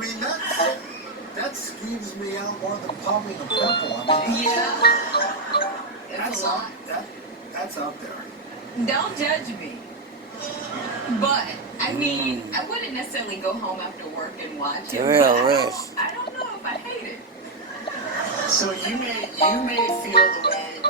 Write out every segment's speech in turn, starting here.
mean, that skeeves me out more than popping a pimple. I mean, Yeah. That's out there. Don't judge me. But, I mean, I wouldn't necessarily go home after work and watch it. Real But risk. I don't know if I hate it. So you may feel the way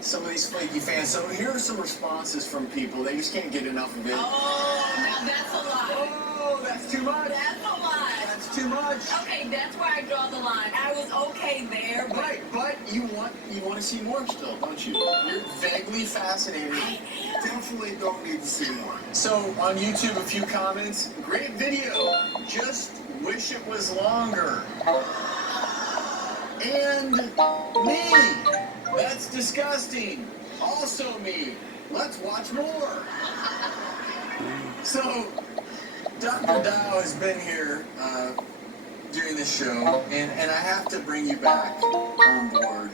some of these flaky fans. So here are some responses from people. They just can't get enough of it. Oh, now that's a lie. Oh, that's too much. That's a lie. That's too much. Okay, that's where I draw the line. I was okay there, but Right, but you want to see more still, don't you? You're vaguely fascinated. Definitely don't need to see more. So on YouTube, a few comments. Great video. Just wish it was longer. And me. That's disgusting. Also me. Let's watch more. So Dr. Dow has been here during this show, and I have to bring you back on board.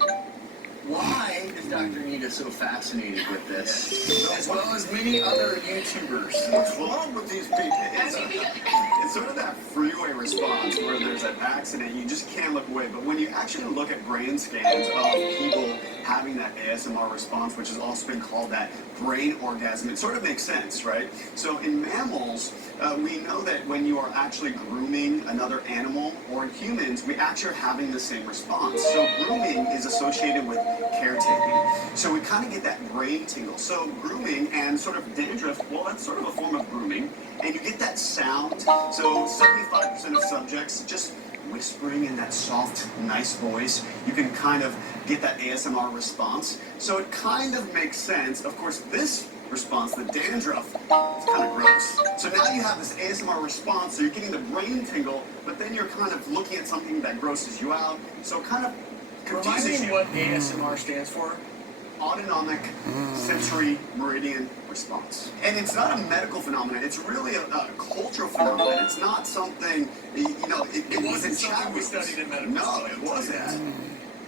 Why is Dr. Nita so fascinated with this, as well as many other YouTubers? What's wrong with these people? It's sort of that freeway response where there's an accident, you just can't look away. But when you actually look at brain scans of people having that ASMR response, which has also been called that brain orgasm, it sort of makes sense, right? So in mammals, we know that when you are actually grooming another animal, or in humans, we actually are having the same response. So grooming is associated with caretaking. So we kind of get that brain tingle. So grooming and sort of dandruff, well, that's sort of a form of grooming. And you get that sound. So 75% of subjects just whispering in that soft, nice voice, you can kind of get that ASMR response. So it kind of makes sense. Of course, this response, the dandruff, is kind of gross. So now you have this ASMR response, so you're getting the brain tingle, but then you're kind of looking at something that grosses you out. So it kind of Remind confuses me you. what ASMR stands for. Autonomic sensory meridian response. And it's not a medical phenomenon, it's really a cultural phenomenon. It's not something, it wasn't something we studied in medical No, school. it wasn't.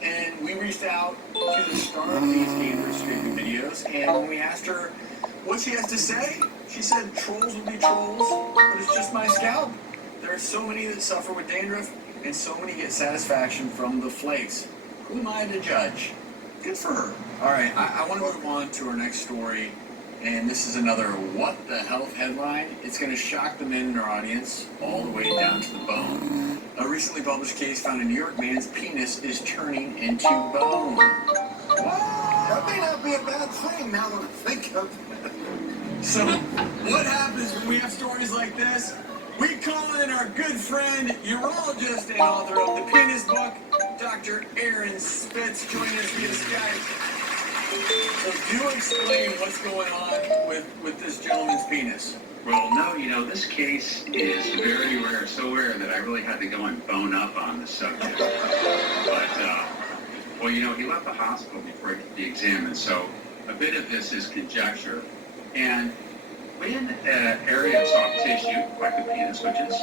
And we reached out to the star of these gamer streaming videos, and when we asked her what she has to say, she said trolls will be trolls, but it's just my scalp. There are so many that suffer with dandruff, and so many get satisfaction from the flakes. Who am I to judge? Good for her. All right, I want to move on to our next story, and this is another what the health headline. It's going to shock the men in our audience all the way down to the bone. A recently published case found a New York man's penis is turning into bone. That may not be a bad thing now that I think of it. So, what happens when we have stories like this? We call in our good friend, urologist and author of the penis book, Dr. Aaron Spitz, joining us via Skype. So do explain what's going on with this gentleman's penis. Well, no, this case is very rare, so rare that I really had to go and bone up on the subject. But, he left the hospital before he could be examined, so a bit of this is conjecture. And when an area of soft tissue, like the penis, which is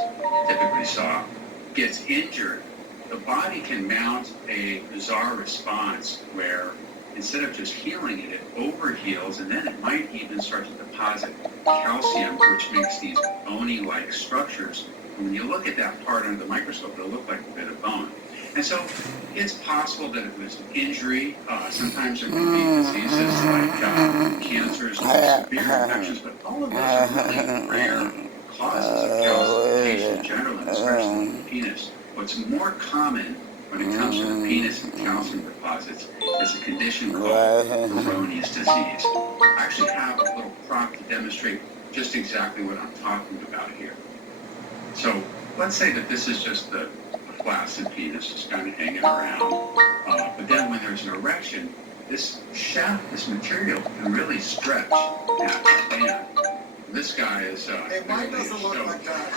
typically soft, gets injured, the body can mount a bizarre response where instead of just healing it, it overheals, and then it might even start to deposit calcium, which makes these bony-like structures. And when you look at that part under the microscope, it'll look like a bit of bone. And so it's possible that it was an injury. Sometimes there can be diseases like cancers or severe infections, but all of those are really rare causes of calcification in general, and especially in the penis. What's more common when it comes to the penis and calcium deposits is a condition called Peyronie's disease. I actually have a little prop to demonstrate just exactly what I'm talking about here. So let's say that this is just the flaccid penis just kind of hanging around. But then when there's an erection, this shaft, this material can really stretch and expand. This guy is Hey, mine doesn't look like that.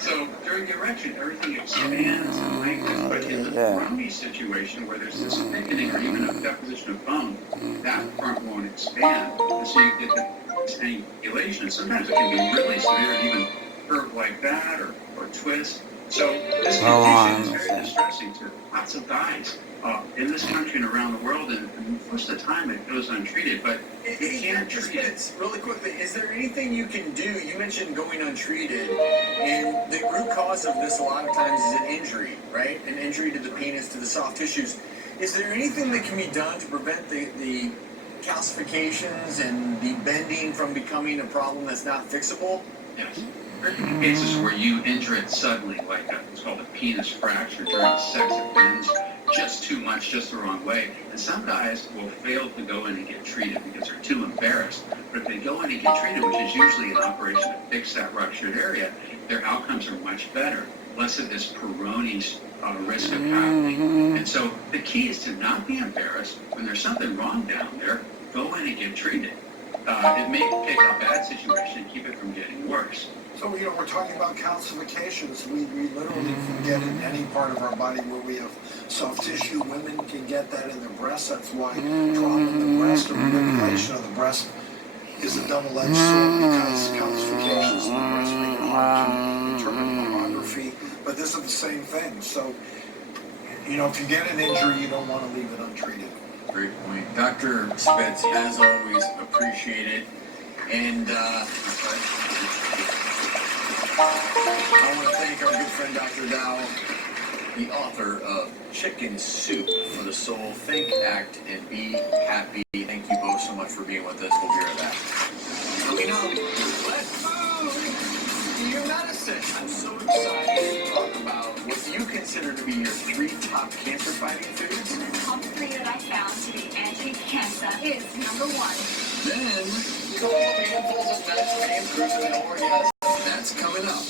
So during the erection, everything expands and lengthens, but in the Peyronie's situation where there's this thickening or even a deposition of bone, that front won't expand, and so you get this angulation. Sometimes it can be really severe and even curve like that or twist. So this condition is very distressing to lots of guys. in this country and around the world, and most of the time it goes untreated. But you can't Just treat it. minutes, really quickly. Is there anything you can do? You mentioned going untreated, and the root cause of this a lot of times is an injury, right? An injury to the penis, to the soft tissues. Is there anything that can be done to prevent the calcifications and the bending from becoming a problem that's not fixable? Yes. There can be cases where you injure it suddenly, like it's called a penis fracture during sex. It bends just too much, just the wrong way. And some guys will fail to go in and get treated because they're too embarrassed. But if they go in and get treated, which is usually an operation to fix that ruptured area, their outcomes are much better. Less of this Peyronie's risk of happening. And so the key is to not be embarrassed. When there's something wrong down there, go in and get treated. It may pick up that situation and keep it from getting worse. So, we're talking about calcifications. We literally can get in any part of our body where we have soft tissue. Women can get that in their breasts. That's why trauma in the breast or manipulation of the breast is a double-edged sword, because calcifications in the breast make it hard to determine mammography. But this is the same thing. So, if you get an injury, you don't want to leave it untreated. Great point. Dr. Spitz, as always, appreciate it. And I want to thank our good friend Dr. Dow, the author of Chicken Soup for the Soul, Think, Act, and Be Happy. Thank you both so much for being with us. We'll be right back. Coming up, Let Food Be Your Medicine. I'm so excited to talk about what you consider to be your 3 top cancer-fighting foods. The top 3 that I found to be anti-cancer is number 1. Then, couple of handfuls of Mediterranean fruits and orgasm. That's coming up.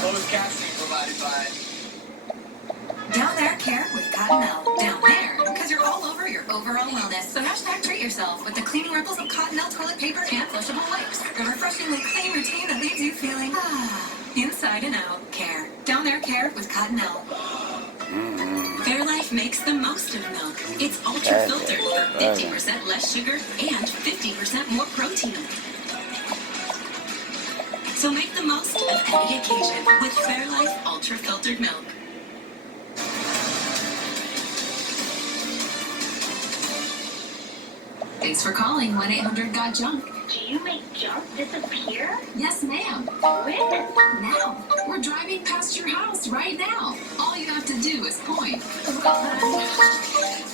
Closed captioning provided by Down There Care with Cottonelle. Down there, because you're all over your overall wellness. So hashtag treat yourself with the cleaning ripples of Cottonelle toilet paper and flushable wipes. The refreshingly clean routine that leaves you feeling inside and out care. Down There Care with Cottonelle. Fairlife makes the most of milk. It's ultra filtered for 50% less sugar and 50% more protein. So make the most of any occasion with Fairlife ultra filtered milk. Thanks for calling 1-800-GOT-JUNK. Do you make junk disappear? Yes, ma'am. When? Now. We're driving past your house right now. All you have to do is point.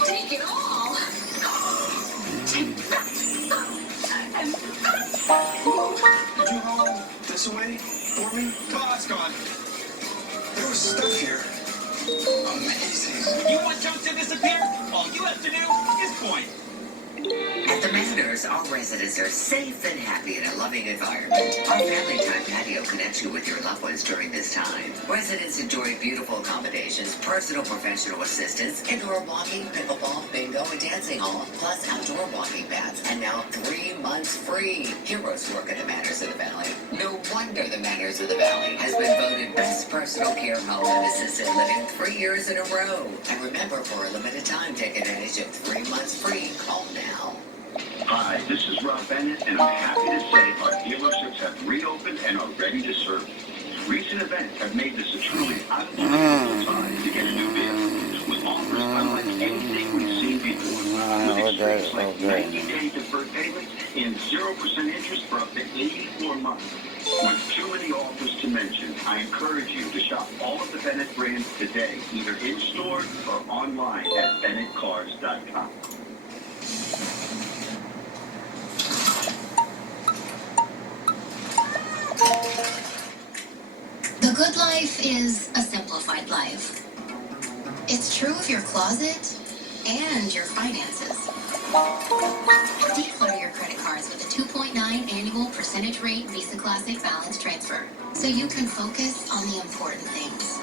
Take it all. Could you haul this away for me? Oh, it's gone. There was stuff here. Amazing. You want junk to disappear? All you have to do is point. At the Manors, our residents are safe and happy in a loving environment. Our Family Time patio connects you with your loved ones during this time. Residents enjoy beautiful accommodations, personal professional assistance, indoor walking, pickleball, bingo, and dancing hall, plus outdoor walking paths, and now 3 months free. Heroes work at the Manors of the Valley. No wonder the Manors of the Valley has been voted best personal care home and assisted living 3 years in a row. And remember, for a limited time, take advantage of 3 months free. Call now. Hi, this is Rob Bennett, and I'm happy to say our dealerships have reopened and are ready to serve you. Recent events have made this a truly unbelievable time to get a new vehicle, with offers unlike anything we've seen before. With extremes like 90-day deferred payments and 0% interest for up to 84 months. With too many offers to mention, I encourage you to shop all of the Bennett brands today, either in-store or online at BennettCars.com. The good life is a simplified life. It's true of your closet and your finances. Declutter your credit cards with a 2.9 annual percentage rate Visa Classic balance transfer, so you can focus on the important things.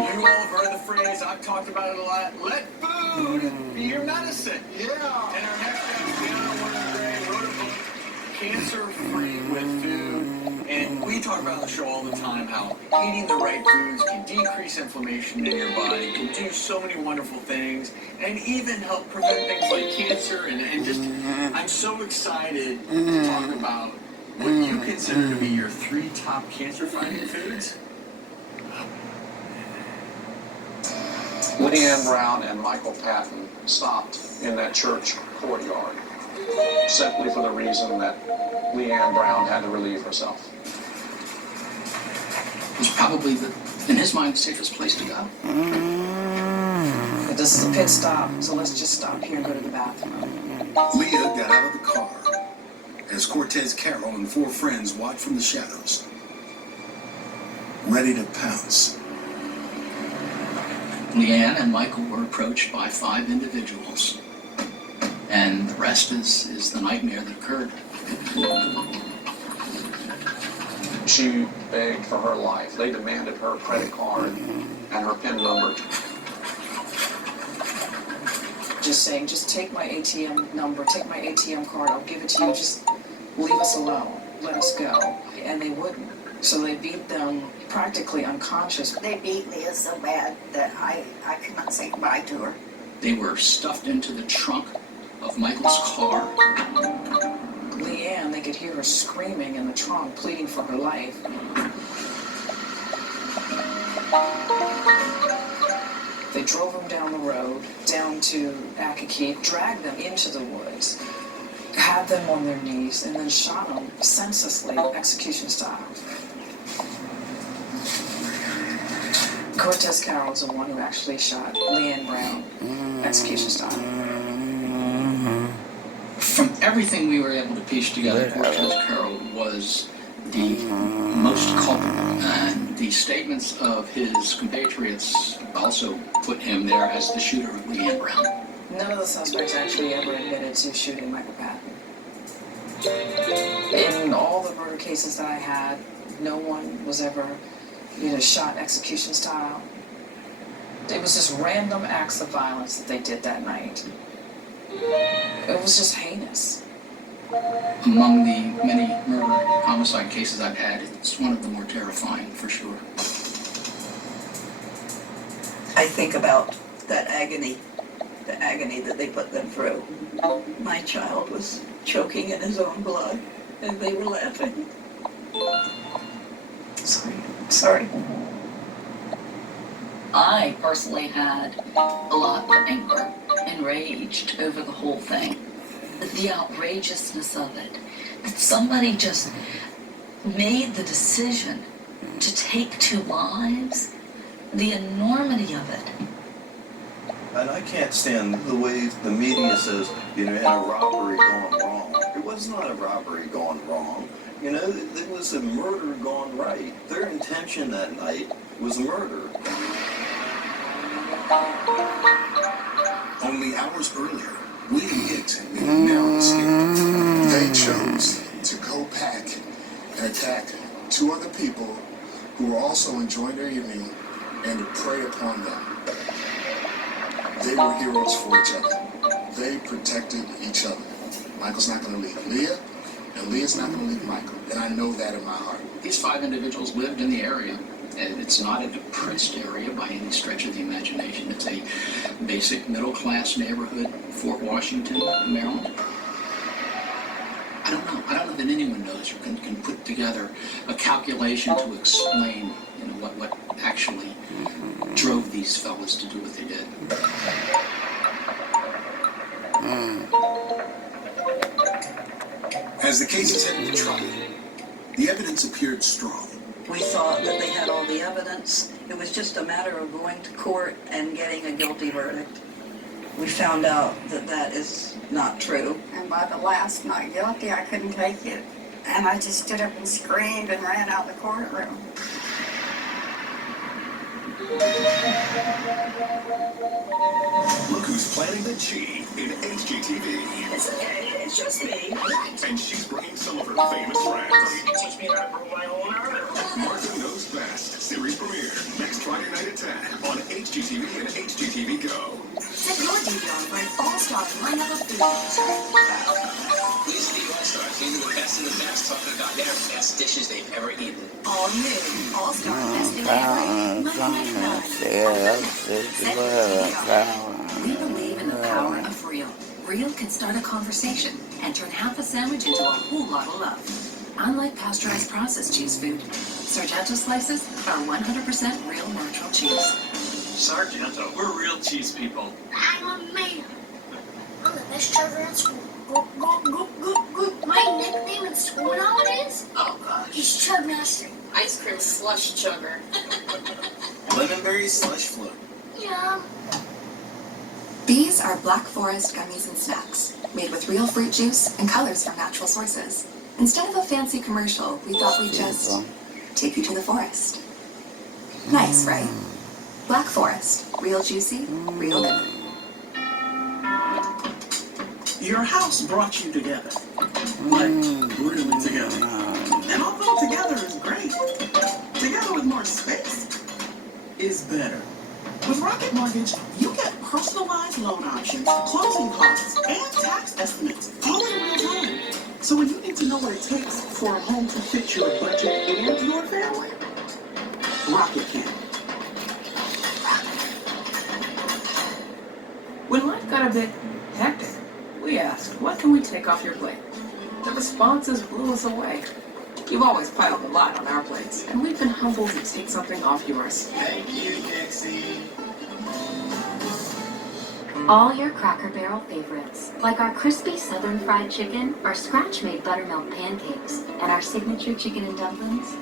You all have heard the phrase, I've talked about it a lot, let food be your medicine. Yeah. And our next guest, Deanna Warner Gray, wrote a book, Cancer Free with Food. And We talk about on the show all the time how eating the right foods can decrease inflammation in your body, can do so many wonderful things, and even help prevent things like cancer. And just, I'm so excited to talk about what you consider to be your 3 top cancer-fighting foods. Leanne Brown and Michael Patton stopped in that church courtyard simply for the reason that Leanne Brown had to relieve herself. It was probably, in his mind, the safest place to go. But this is a pit stop, so let's just stop here and go to the bathroom. Leah got out of the car as Cortez Carroll and 4 friends watched from the shadows, ready to pounce. Leanne and Michael were approached by 5 individuals, and the rest is the nightmare that occurred. She begged for her life. They demanded her credit card and her PIN number. Just saying, just take my ATM number, take my ATM card, I'll give it to you, just leave us alone, let us go. And they wouldn't. So they beat them practically unconscious. They beat Leah so bad that I could not say goodbye to her. They were stuffed into the trunk of Michael's car. Leanne, they could hear her screaming in the trunk, pleading for her life. They drove them down the road, down to Akakeep, dragged them into the woods, had them on their knees, and then shot them senselessly, execution style. Cortez Carroll is the one who actually shot Leanne Brown, execution style. From everything we were able to piece together, Cortez Carroll was the most culpable, and the statements of his compatriots also put him there as the shooter of Leanne Brown. None of the suspects actually ever admitted to shooting Michael Patton. In all the murder cases that I had, no one was ever, shot execution style. It was just random acts of violence that they did that night. It was just heinous. Among the many murder homicide cases I've had, it's one of the more terrifying, for sure. I think about that agony, the agony that they put them through. My child was choking in his own blood, and they were laughing. Sorry. I personally had a lot of anger and rage over the whole thing. The outrageousness of it. That somebody just made the decision to take 2 lives. The enormity of it. And I can't stand the way the media says, in a robbery gone wrong. It was not a robbery gone wrong. It was a murder gone right. Their intention that night was murder. Only hours earlier, Willie Hicks made a narrow escape. They chose to go back and attack 2 other people who were also enjoying their evening and to prey upon them. They were heroes for each other. They protected each other. Michael's not going to leave Leah, and Leah's not going to leave Michael. And I know that in my heart. These 5 individuals lived in the area, and it's not a depressed area by any stretch of the imagination. It's a basic middle-class neighborhood, Fort Washington, Maryland. I don't know that anyone knows or can put together a calculation to explain, what actually drove these fellas to do what they did. As the case is headed to trial, the evidence appeared strong. We thought that they had all the evidence. It was just a matter of going to court and getting a guilty verdict. We found out that that is not true. And by the last not guilty, I couldn't take it. And I just stood up and screamed and ran out the courtroom. Look who's planting the G in HGTV. It's okay, it's just me. And she's bringing some of her famous friends. You teach me how to grow my own arm. Martha Knows Best series premiere next Friday night at 10 on HGTV and HGTV Go. Set your DVR for an all-star lineup of foods. Please be All-Stars. These are the best of the best talking about their best dishes they've ever eaten. All new All-Star Best Thing Ever. We believe in the power of real. Real can start a conversation and turn half a sandwich into a whole lot of love. Unlike pasteurized processed cheese food, Sargento slices are 100% real natural cheese. Sargento, we're real cheese people. I'm a man. I'm the best driver at school. My nickname in school now it is? Oh gosh. He's Chug Master. Ice cream slush chugger. Lemonberry slush float. Yeah. These are Black Forest gummies and snacks, made with real fruit juice and colors from natural sources. Instead of a fancy commercial, we thought we'd just take you to the forest. Nice, right? Black Forest, real juicy, real good. Your house brought you together. Like, really together. And although together is great, together with more space is better. With Rocket Mortgage, you get personalized loan options, closing costs, and tax estimates all in real time. So when you need to know what it takes for a home to fit your budget and your family, Rocket can. When life got a bit hectic, we asked, what can we take off your plate? The responses blew us away. You've always piled a lot on our plates, and we've been humbled to take something off yours. Thank you, Dixie. All your Cracker Barrel favorites, like our crispy southern fried chicken, our scratch-made buttermilk pancakes, and our signature chicken and dumplings,